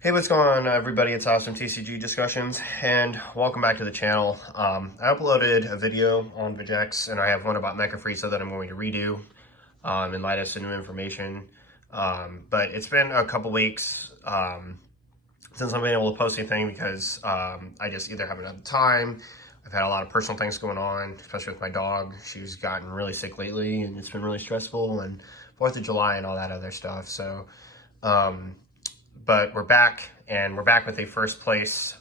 Hey, what's going on, everybody? It's Awesome TCG Discussions, and welcome back to the channel. I uploaded a video on Vijx, and I have one about Mecha Frieza that I'm going to redo in light of some new information. But it's been a couple weeks since I've been able to post anything because I just either haven't had the time. I've had a lot of personal things going on, especially with my dog. She's gotten really sick lately, and it's been really stressful, and 4th of July and all that other stuff. So, but we're back, and we're back with a first place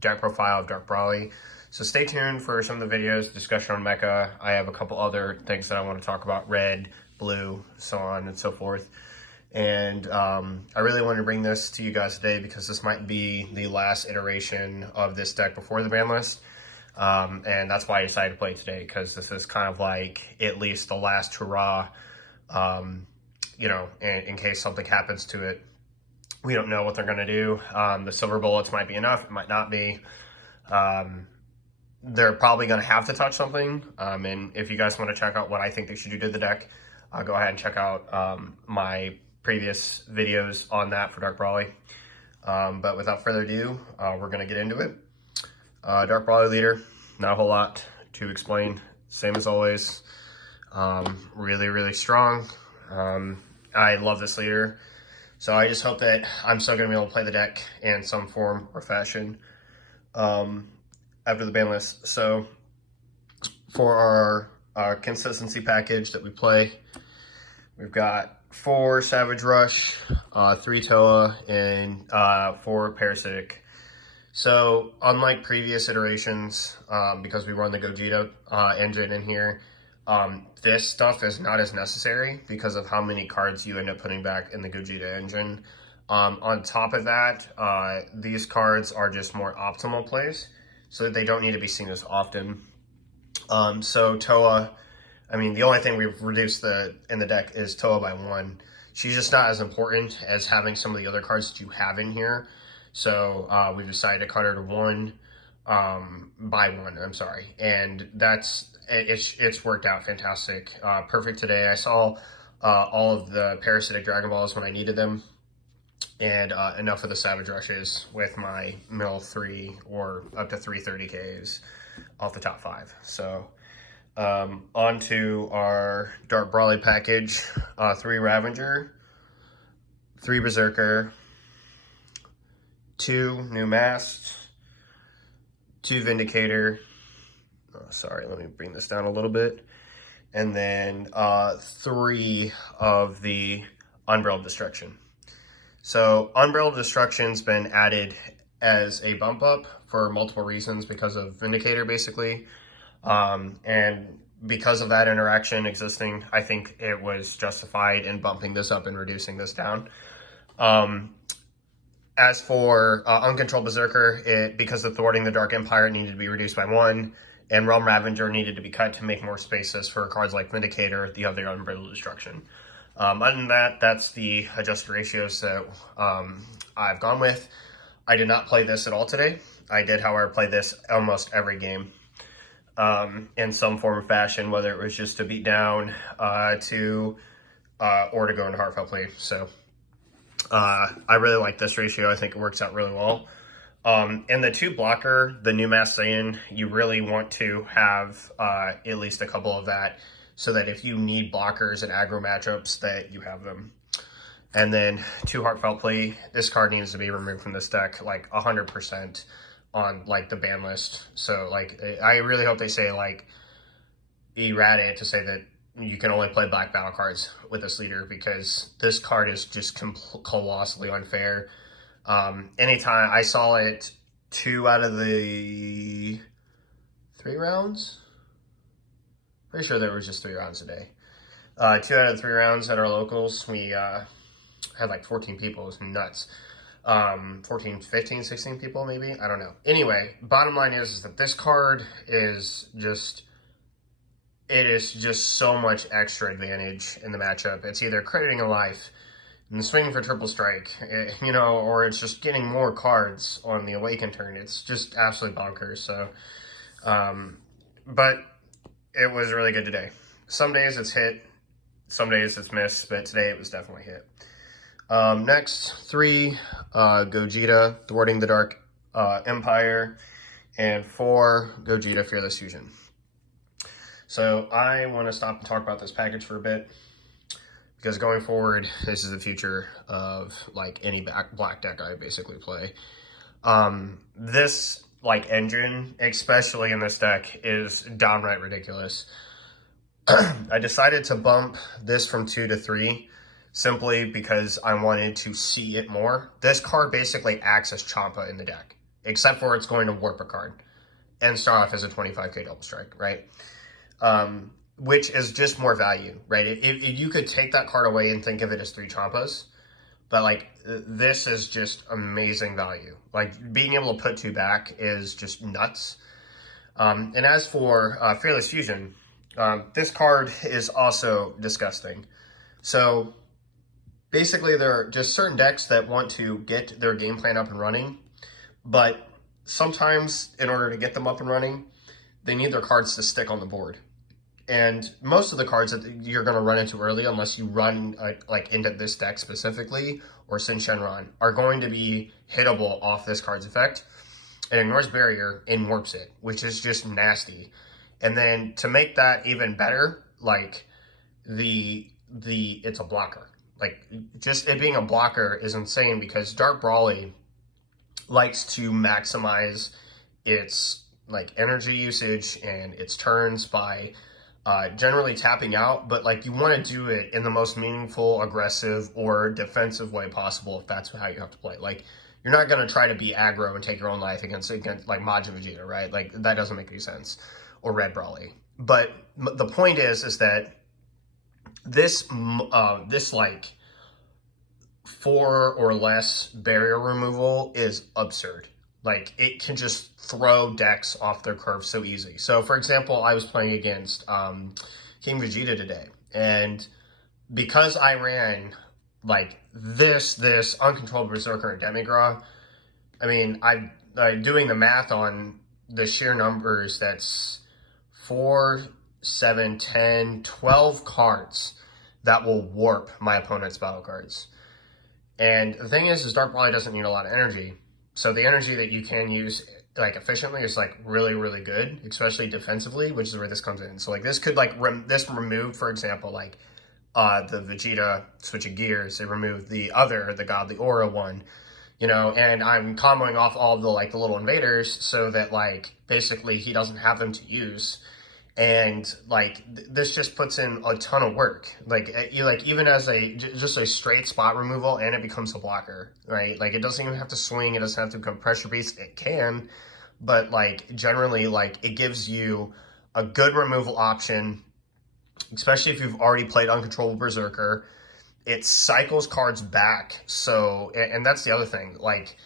deck profile of Dark Brawly. So stay tuned for some of the videos, discussion on Mecha. I have a couple other things that I want to talk about, red, blue, so on and so forth. And I really wanted to bring this to you guys today because this might be the last iteration of this deck before the ban list. And that's why I decided to play it today, because this is kind of like at least the last hurrah, you know, in case something happens to it. We don't know what they're going to do. The silver bullets might be enough. It might not be. They're probably going to have to touch something. And if you guys want to check out what I think they should do to the deck, go ahead and check out my previous videos on that for Dark Brawly. But without further ado, we're going to get into it. Dark Brawly leader, not a whole lot to explain. Same as always. Really, really strong. I love this leader. So I just hope that I'm still going to be able to play the deck in some form or fashion after the ban list. So for our consistency package that we play, we've got 4 Savage Rush, 3 Toa, and 4 Parasitic. So unlike previous iterations, because we run the Gogeta engine in here, this stuff is not as necessary because of how many cards you end up putting back in the Gogeta engine. On top of that, these cards are just more optimal plays, so that they don't need to be seen as often. So Toa, I mean, the only thing we've reduced in the deck is Toa by 1. She's just not as important as having some of the other cards that you have in here. So we decided to cut her to 1 by 1, I'm sorry. And it's worked out fantastic. Perfect today. I saw all of the Parasitic Dragon Balls when I needed them, and enough of the Savage Rushes with my middle 3 or up to 330Ks off the top 5. So on to our Dark Brawly package. 3 Ravager, 3 Berserker, 2 New Masks, 2 Vindicator. Sorry, let me bring this down a little bit. And then 3 of the Unbridled Destruction. So Unbridled Destruction's been added as a bump up for multiple reasons because of Vindicator, basically. And because of that interaction existing, I think it was justified in bumping this up and reducing this down. As for Uncontrolled Berserker, because of thwarting the Dark Empire, it needed to be reduced by 1. And Realm Ravager needed to be cut to make more spaces for cards like Vindicator, the other Unbridled Destruction. Other than that, that's the adjusted ratios that I've gone with. I did not play this at all today. I did, however, play this almost every game in some form or fashion, whether it was just to beat down or to go into heartfelt play. So I really like this ratio. I think it works out really well. In the 2 blocker, the New Mass Saiyan, you really want to have at least a couple of that, so that if you need blockers and aggro matchups, that you have them. And then 2 Heartfelt Play, this card needs to be removed from this deck like 100% on like the ban list. So like I really hope they say like errata to say that you can only play black battle cards with this leader, because this card is just colossally unfair. Anytime I saw it 2 out of the 3 rounds, pretty sure there was just 3 rounds a day. 2 out of the 3 rounds at our locals, we had like 14 people. It was nuts. 14, 15, 16 people maybe, I don't know. Anyway, bottom line is that this card is just, it is just so much extra advantage in the matchup. It's either crediting a life and swinging for triple strike, you know, or it's just getting more cards on the awaken turn. It's just absolutely bonkers. So, but it was really good today. Some days it's hit, some days it's missed, but today it was definitely hit. Next, 3 Gogeta, Thwarting the Dark Empire, and 4, Gogeta, Fearless Fusion. So I want to stop and talk about this package for a bit, because going forward, this is the future of like any black deck I basically play. This like engine, especially in this deck, is downright ridiculous. I decided to bump this from 2 to 3 simply because I wanted to see it more. This card basically acts as Champa in the deck, except for it's going to warp a card and start off as a 25k double strike, right? Which is just more value, right? You could take that card away and think of it as 3 Champas, but like this is just amazing value. Like being able to put 2 back is just nuts. And as for Fearless Fusion, this card is also disgusting. So basically there are just certain decks that want to get their game plan up and running, but sometimes in order to get them up and running, they need their cards to stick on the board. And most of the cards that you're going to run into early, unless you run like into this deck specifically, or Sin Shenron, are going to be hittable off this card's effect. It ignores barrier and warps it, which is just nasty. And then to make that even better, like it's a blocker. Like just it being a blocker is insane, because Dark Brawly likes to maximize its like energy usage and its turns by generally tapping out, but like you want to do it in the most meaningful, aggressive, or defensive way possible if that's how you have to play. Like you're not going to try to be aggro and take your own life against like Majin Vegeta, right? Like that doesn't make any sense. Or Red Brawly. But the point is that this this like 4 or less barrier removal is absurd. Like it can just throw decks off their curve so easy. So for example, I was playing against King Vegeta today, and because I ran like this Uncontrolled Berserker and Demigra, I mean, I'm doing the math on the sheer numbers, that's 4, 7, 10, 12 cards that will warp my opponent's battle cards. And the thing is Dark Brawly doesn't need a lot of energy. So the energy that you can use like efficiently is like really, really good, especially defensively, which is where this comes in. So like this could like this remove, for example, like the Vegeta switching gears, they removed the Godly Aura one, you know, and I'm comboing off all the like the little invaders so that like basically he doesn't have them to use. And like this just puts in a ton of work, like you like even as just a straight spot removal, and it becomes a blocker, right? Like it doesn't even have to swing, it doesn't have to become pressure beast. It can, but like generally like it gives you a good removal option, especially if you've already played Uncontrollable Berserker. It cycles cards back. So and that's the other thing, like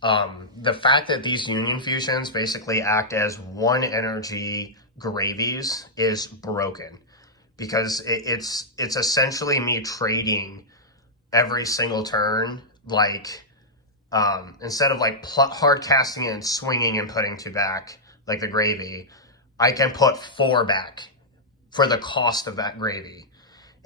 the fact that these Union Fusions basically act as 1 energy gravies is broken, because it's essentially me trading every single turn, like instead of like hard casting and swinging and putting 2 back like the gravy, I can put 4 back for the cost of that gravy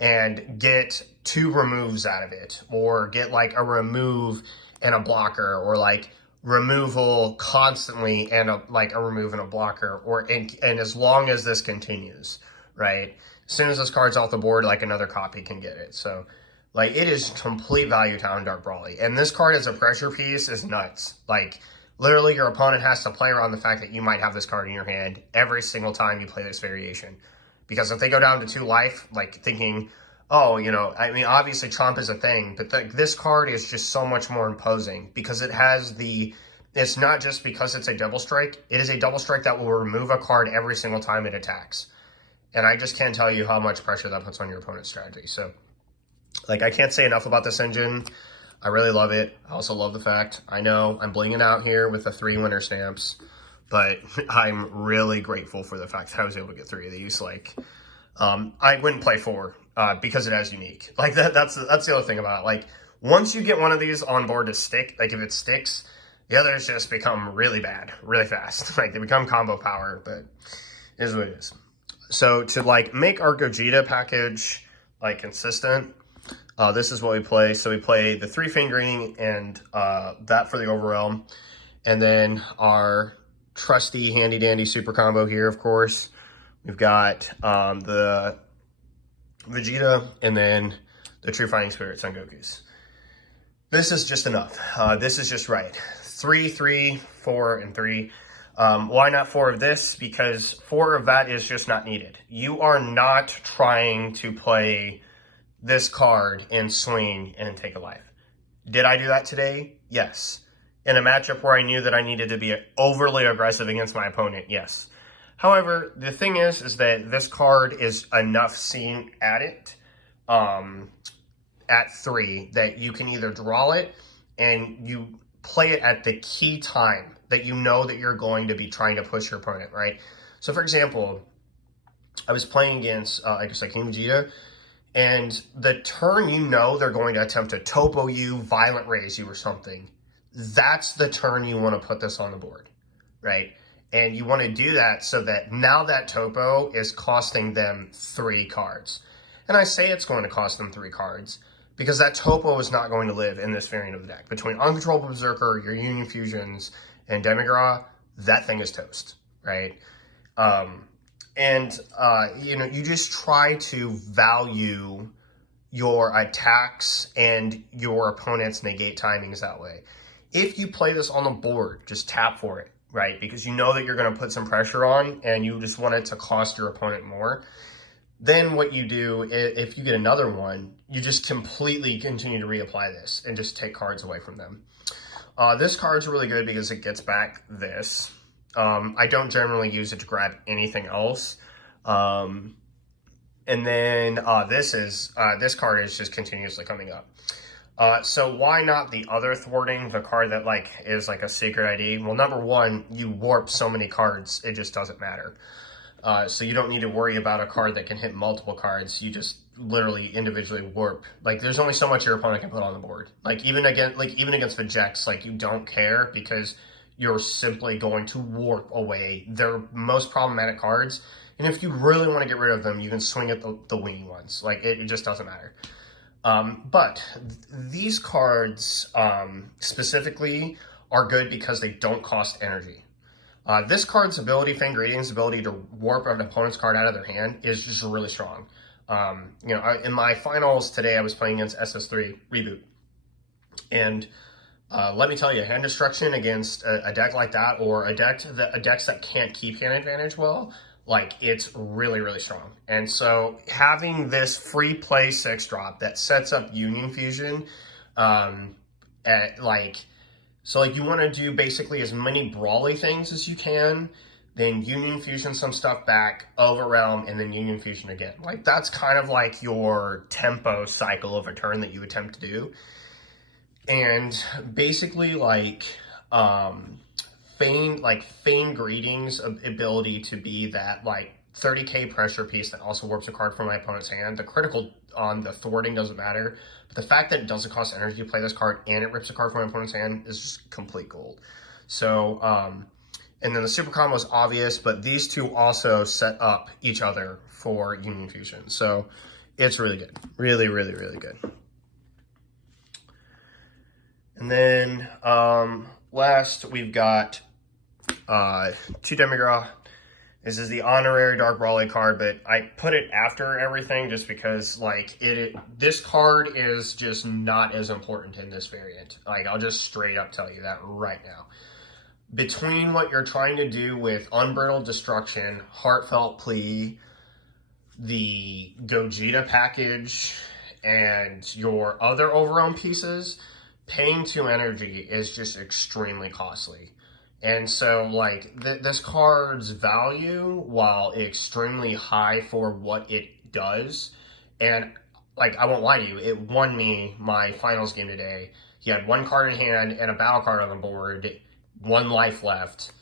and get 2 removes out of it, or get like a remove and a blocker, or like removal constantly and a remove and a blocker, or and as long as this continues, right? As soon as this card's off the board, like another copy can get it. So like it is complete value town Dark Brawly. And this card as a pressure piece is nuts. Like literally your opponent has to play around the fact that you might have this card in your hand every single time you play this variation. Because if they go down to 2 life, like thinking, oh, you know, I mean, obviously Chomp is a thing, but this card is just so much more imposing, because it has it's not just because it's a double strike, it is a double strike that will remove a card every single time it attacks. And I just can't tell you how much pressure that puts on your opponent's strategy. So, like, I can't say enough about this engine. I really love it. I also love the fact, I know I'm blinging out here with the 3 winter stamps, but I'm really grateful for the fact that I was able to get 3 of these. Like, I wouldn't play 4 because it has unique. Like, that's the other thing about it. Like, once you get one of these on board to stick, like if it sticks, the others just become really bad, really fast. Like, they become combo power, but it is what it is. So to like make our Gogeta package like consistent, This is what we play. So we play the 3 fingering and that for the overwhelm. And then our trusty handy dandy super combo here, of course. We've got the Vegeta and then the True Fighting Spirit Son Goku's. This is just enough. This is just right. 3, 3, 4, and 3. Why not 4 of this? Because 4 of that is just not needed. You are not trying to play this card and swing and take a life. Did I do that today? Yes. In a matchup where I knew that I needed to be overly aggressive against my opponent, yes. However, the thing is that this card is enough seen at it, at 3, that you can either draw it and you play it at the key time that you know that you're going to be trying to push your opponent, right? So for example, I was playing against, I guess like King Vegeta, and the turn you know they're going to attempt to topo you, violent raise you or something, that's the turn you want to put this on the board, right? And you want to do that so that now that topo is costing them 3 cards. And I say it's going to cost them 3 cards because that topo is not going to live in this variant of the deck. Between Uncontrollable Berserker, your Union Fusions, and Demigra, that thing is toast, right? You know, you just try to value your attacks and your opponent's negate timings that way. If you play this on the board, just tap for it, right? Because you know that you're going to put some pressure on and you just want it to cost your opponent more. Then what you do, if you get another one, you just completely continue to reapply this and just take cards away from them. This card's really good because it gets back this. I don't generally use it to grab anything else. And then this card is just continuously coming up. So why not the other thwarting, the card that like is like a secret ID? Well, number one, you warp so many cards, it just doesn't matter. So you don't need to worry about a card that can hit multiple cards. You just literally individually warp. Like there's only so much your opponent can put on the board. Like even against Vegex, like you don't care because you're simply going to warp away their most problematic cards. And if you really want to get rid of them, you can swing at the weenie ones. Like it just doesn't matter. But these cards specifically are good because they don't cost energy. This card's ability, Fang Greetings' ability to warp an opponent's card out of their hand is just really strong. You know, in my finals today, I was playing against SS3 Reboot. And let me tell you, hand destruction against a deck like that, or decks that can't keep hand advantage well, like it's really, really strong. And so having this free play 6-drop that sets up Union Fusion, so you want to do basically as many brawly things as you can, then Union Fusion some stuff back, Overwhelm, and then Union Fusion again. Like that's kind of like your tempo cycle of a turn that you attempt to do. And basically Feign Greetings' ability to be that like 30k pressure piece that also warps a card from my opponent's hand. The critical on the thwarting doesn't matter, but the fact that it doesn't cost energy to play this card and it rips a card from my opponent's hand is just complete gold. So, and then the super combo is obvious, but these two also set up each other for Union Fusion. So it's really good. Really, really, really good. And then last we've got 2 Demogra. This is the honorary Dark Brawly card, but I put it after everything just because like this card is just not as important in this variant. Like I'll just straight up tell you that right now. Between what you're trying to do with Unbridled Destruction, Heartfelt Plea, the Gogeta package, and your other overown pieces, paying 2 energy is just extremely costly. And so, like, this card's value, while extremely high for what it does, and, like, I won't lie to you, it won me my finals game today. He had 1 card in hand and a battle card on the board, 1 life left,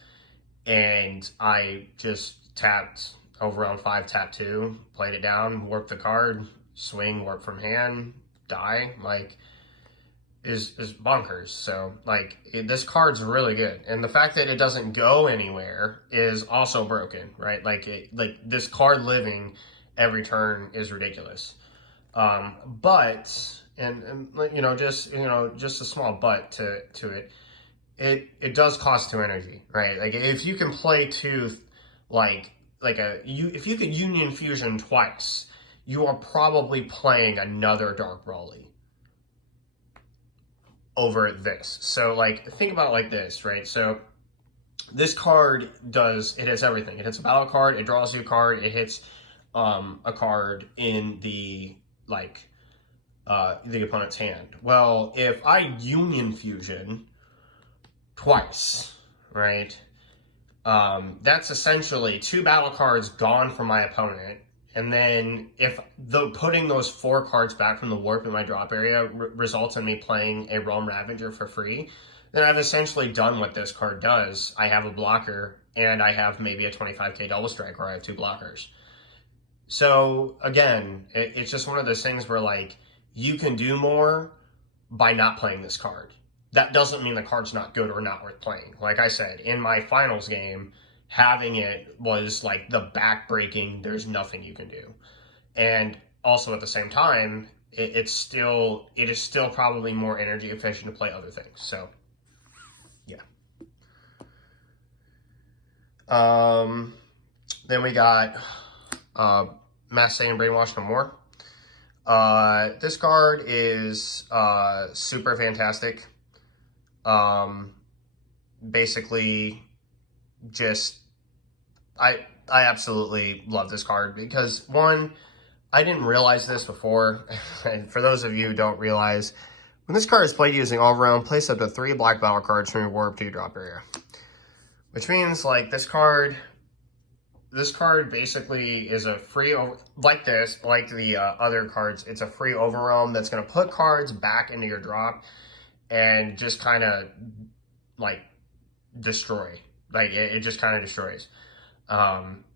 and I just tapped over on 5, tap 2, played it down, warped the card, swing, warp from hand, die, like... is bonkers. So like this card's really good, and the fact that it doesn't go anywhere is also broken, right? Like this card living every turn is ridiculous. But and just a small but to it. It does cost 2 energy, right? Like if you can play Tooth if you could Union Fusion twice, you are probably playing another Dark Brawly over this. So like think about it like this, right? So this card hits everything. It hits a battle card, it draws you a card, it hits a card in the opponent's hand. Well, if I Union Fusion twice, right? That's essentially 2 battle cards gone from my opponent. And then if putting those 4 cards back from the warp in my drop area results in me playing a Realm Ravager for free, then I've essentially done what this card does. I have a blocker, and I have maybe a 25k double strike, or I have 2 blockers. So again, it's just one of those things where like you can do more by not playing this card. That doesn't mean the card's not good or not worth playing. Like I said, in my finals game, having it was like the back-breaking, there's nothing you can do. And also at the same time, it is still probably more energy efficient to play other things. So, yeah. Then we got Mass Stay and Brainwash No More. This card is super fantastic. Basically just I absolutely love this card because, one, I didn't realize this before, and for those of you who don't realize, when this card is played using all-around, place up to 3 black battle cards from your warp to your drop area. Which means, like, this card basically is a free, like the other cards, it's a free overwhelm that's going to put cards back into your drop and just kind of, like, destroy. Like, it just kind of destroys.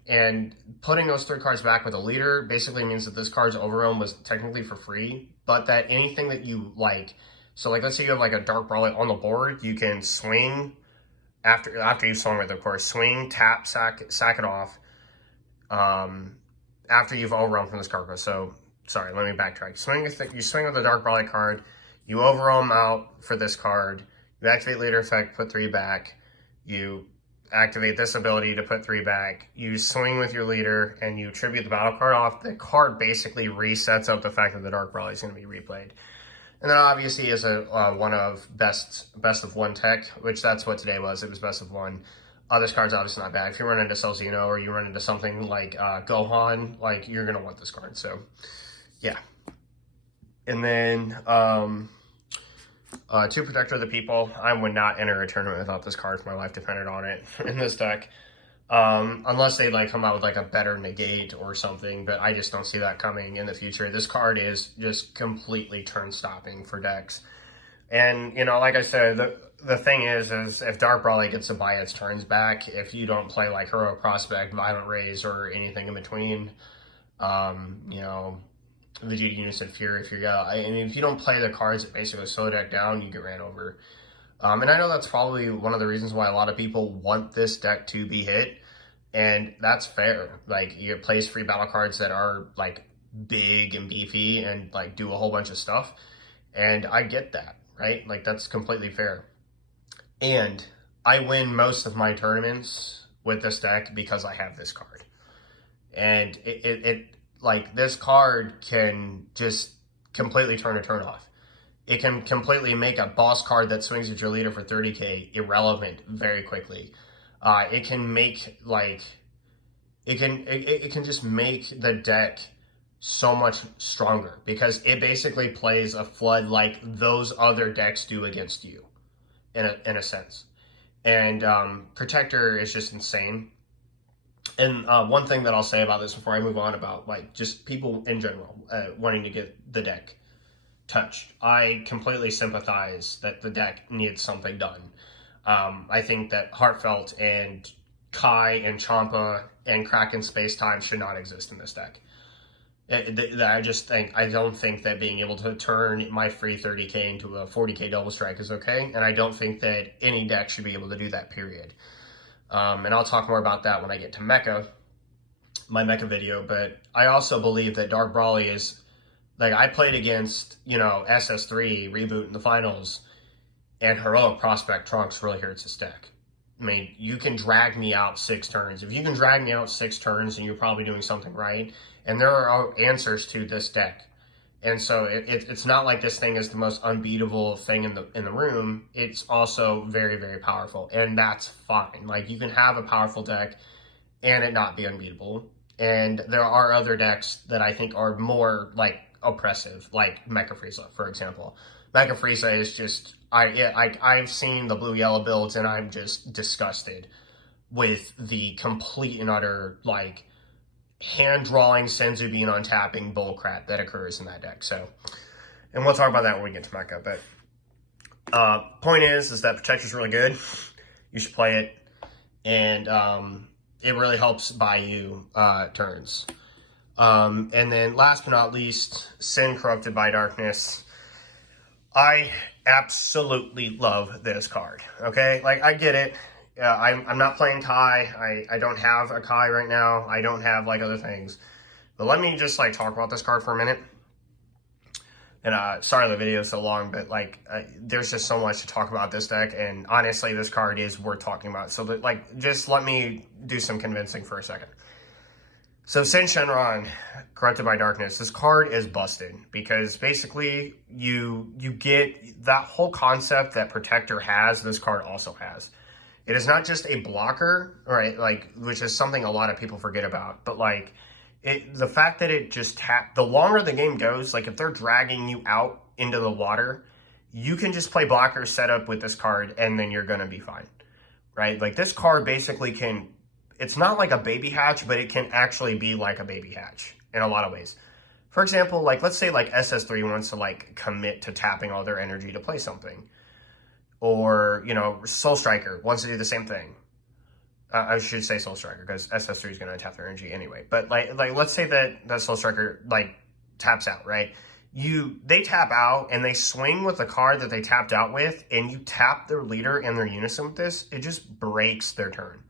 And putting those 3 cards back with a leader basically means that this card's overwhelm was technically for free, but that anything that you like, so like let's say you have like a Dark Brawler on the board, you can swing after you've swung with it, of course, swing, tap, sack it off after you've overwhelmed from this card. So sorry, let me backtrack. You swing with the Dark Brawler card, you overwhelm out for this card, you activate leader effect, put 3 back, you activate this ability to put 3 back, you swing with your leader, and you tribute the battle card off. The card basically resets up the fact that the Dark Brawler is going to be replayed. And then obviously is a one of best of 1 tech, which that's what today was. It was best of 1. This card's obviously not bad. If you run into Celzino or you run into something like Gohan, like you're going to want this card. So yeah. And then 2 Protector of the People. I would not enter a tournament without this card if my life depended on it in this deck. Unless they like come out with like a better negate or something, but I just don't see that coming in the future. This card is just completely turn stopping for decks. And, you know, like I said, the thing is if Dark Brawler gets to buy its turns back, if you don't play like Hero Prospect, Violent Rays, or anything in between, you know, Vegeta Unison Fury, if you don't play the cards that basically slow deck down, you get ran over. And I know that's probably one of the reasons why a lot of people want this deck to be hit, and that's fair. Like, it plays free battle cards that are like big and beefy and like do a whole bunch of stuff, and I get that, right? Like, that's completely fair. And I win most of my tournaments with this deck because I have this card, and it like this card can just completely turn a turn off. It can completely make a boss card that swings at your leader for 30k irrelevant very quickly. It can make like it can just make the deck so much stronger because it basically plays a flood like those other decks do against you, in a sense. And Protector is just insane. And one thing that I'll say about this before I move on about like just people in general wanting to get the deck touched. I completely sympathize that the deck needs something done. I think that Heartfelt and Kai and Champa and Kraken Space Time should not exist in this deck. I don't think that being able to turn my free 30k into a 40k double strike is okay, and I don't think that any deck should be able to do that, period. And I'll talk more about that when I get to Mecha, my Mecha video, but I also believe that Dark Brawly is Like, I played against, you know, SS3 Reboot in the finals, and Heroic Prospect Trunks really hurts his deck. I mean, you can drag me out 6 turns. If you can drag me out 6 turns, then you're probably doing something right. And there are answers to this deck. And so it's not like this thing is the most unbeatable thing in the room. It's also very, very powerful. And that's fine. Like, you can have a powerful deck and it not be unbeatable. And there are other decks that I think are more, like, oppressive, like Mecha Frieza, for example. Mecha Frieza is just... I've seen the blue-yellow builds, and I'm just disgusted with the complete and utter, like, hand-drawing Senzu Bean on tapping bullcrap that occurs in that deck. So, and we'll talk about that when we get to Mecha. But point is that Protector's really good. You should play it, and it really helps buy you turns. And then last but not least, Sin Corrupted by Darkness. I absolutely love this card, okay? Like, I get it. I'm not playing Kai. I don't have a Kai right now. I don't have, like, other things. But let me just, like, talk about this card for a minute. And sorry the video is so long, but, like, there's just so much to talk about this deck. And honestly, this card is worth talking about. So, like, just let me do some convincing for a second. So Sin Shenron, Corrupted by Darkness, this card is busted because basically you get that whole concept that Protector has, this card also has. It is not just a blocker, right, like, which is something a lot of people forget about, but like the fact that it just the longer the game goes, like if they're dragging you out into the water, you can just play blocker setup with this card and then you're going to be fine, right? Like this card basically can... It's not like a baby hatch, but it can actually be like a baby hatch in a lot of ways. For example, like, let's say like SS3 wants to like commit to tapping all their energy to play something. Or, you know, Soul Striker wants to do the same thing. I should say Soul Striker because SS3 is going to tap their energy anyway. But like let's say that Soul Striker like taps out, right? They tap out and they swing with the card that they tapped out with, and you tap their leader and their unison with this, it just breaks their turn.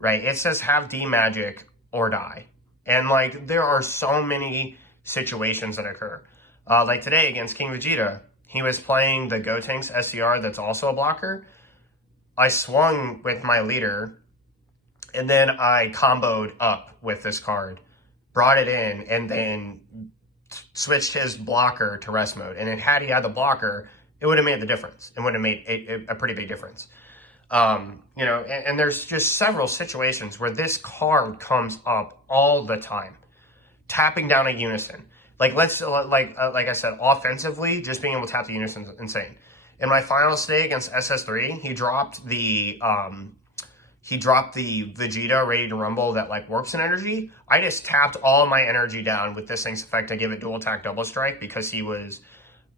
Right, it says have D magic or die. And, like, there are so many situations that occur. Like today against King Vegeta, he was playing the Gotenks SCR that's also a blocker. I swung with my leader, and then I comboed up with this card, brought it in, and then switched his blocker to rest mode. And then had he had the blocker, it would have made the difference. It would have made a pretty big difference. You know, and there's just several situations where this card comes up all the time. Tapping down a unison. Like, like I said, offensively, just being able to tap the unison is insane. In my finals today against SS3, he dropped the Vegeta Ready to Rumble that, like, warps in energy. I just tapped all my energy down with this thing's effect to give it dual attack double strike because he was,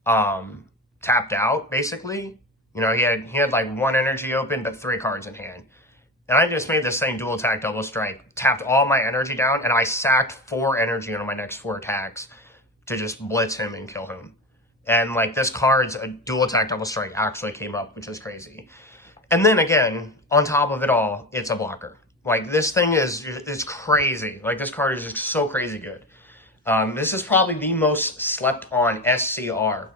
tapped out, basically. You know, he had like 1 energy open, but 3 cards in hand. And I just made this thing dual attack, double strike, tapped all my energy down, and I sacked 4 energy on my next 4 attacks to just blitz him and kill him. And like this card's a dual attack, double strike actually came up, which is crazy. And then again, on top of it all, it's a blocker. Like this thing it's crazy. Like this card is just so crazy good. This is probably the most slept on SCR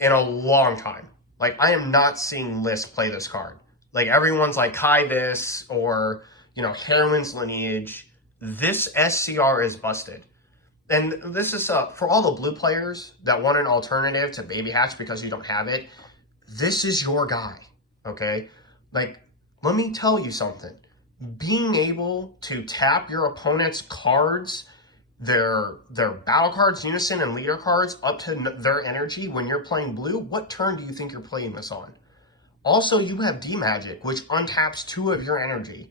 in a long time. Like, I am not seeing lists play this card. Like, everyone's like, Kai this, or, you know, Heroine's Lineage. This SCR is busted. And this is, for all the blue players that want an alternative to Baby Hatch because you don't have it, this is your guy, okay? Like, let me tell you something. Being able to tap your opponent's cards, their battle cards, unison, and leader cards up to their energy when you're playing blue, what turn do you think you're playing this on? Also, you have D-Magic, which untaps 2 of your energy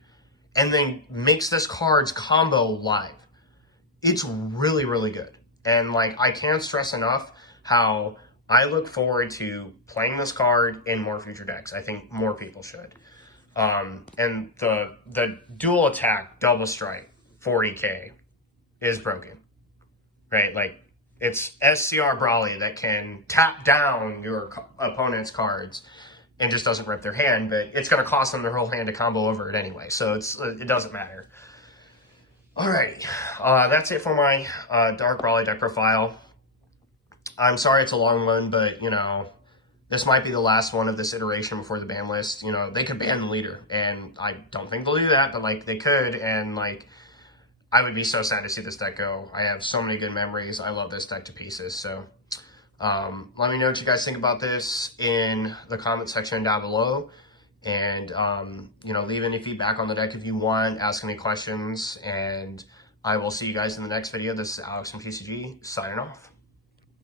and then makes this card's combo live. It's really, really good. And, like, I can't stress enough how I look forward to playing this card in more future decks. I think more people should. And the dual attack, double strike, 40k is broken, right? Like, it's SCR Brawly that can tap down your opponent's cards and just doesn't rip their hand, but it's going to cost them their whole hand to combo over it anyway, so it doesn't matter. Alrighty, that's it for my Dark Brawly deck profile. I'm sorry it's a long one, but, you know, this might be the last one of this iteration before the ban list. You know, they could ban the leader, and I don't think they'll do that, but, like, they could, and, like, I would be so sad to see this deck go. I have so many good memories. I love this deck to pieces, so let me know what you guys think about this in the comment section down below. And, you know, leave any feedback on the deck if you want, ask any questions, and I will see you guys in the next video. This is Alex from PCG, signing off.